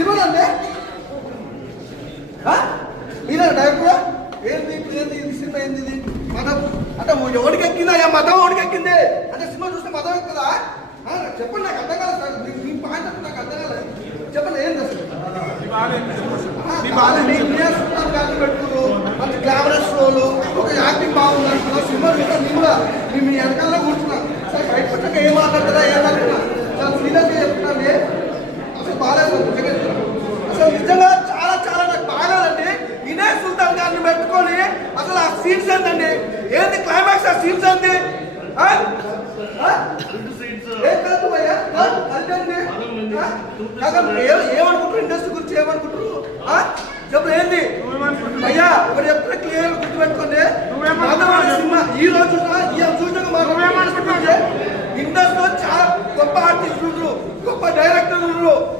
cinema అంటే మీరే director ఏంది ఏంది ఇది సినిమా ఏంది ఇది మతం అంటే ఎవరికి ఎక్కిందా మతం ఎవరికి ఎక్కింది అంటే సినిమా చూస్తే మతం ఎక్కుదా చెప్పండి నాకు అర్థం కాలేదు సార్ మీ పాయింట్ అంటే నాకు అర్థం కాలేదు చెప్పండి ఏంది అసలు పెట్టుకున్నారు మంచి గ్లామరస్ రోలు ఒక యాక్టింగ్ బాగుంది అంటున్నా సినిమా చూస్తే నేను కూడా మీ వెనకాల కూర్చున్నాను సార్ బయట వచ్చాక ఏం మాట్లాడుతుందా ఏమంటున్నా చాలా సీరియస్గా చెప్తున్నాను అసలు బాగాలేదు అసలు నిజంగా చాలా చాలా నాకు బాగాలేదండి ఇదే సుల్తాన్ గారిని పెట్టుకొని అసలు ఆ సీన్స్ ఏంటండి ఏంటి క్లైమాక్స్ ఆ సీన్స్ ఏంటి ఏమనుకుంటారు ఇండస్ట్రీ గురించి ఏమనుకుంటారు చెప్పు ఏంటి అయ్యా ఒకటి చెప్తే క్లియర్ గుర్తుపెట్టుకోండి సినిమా ఈ రోజు చూసిన ఇండస్ట్రీలో చాలా గొప్ప ఆర్టిస్టులు గొప్ప డైరెక్టర్లు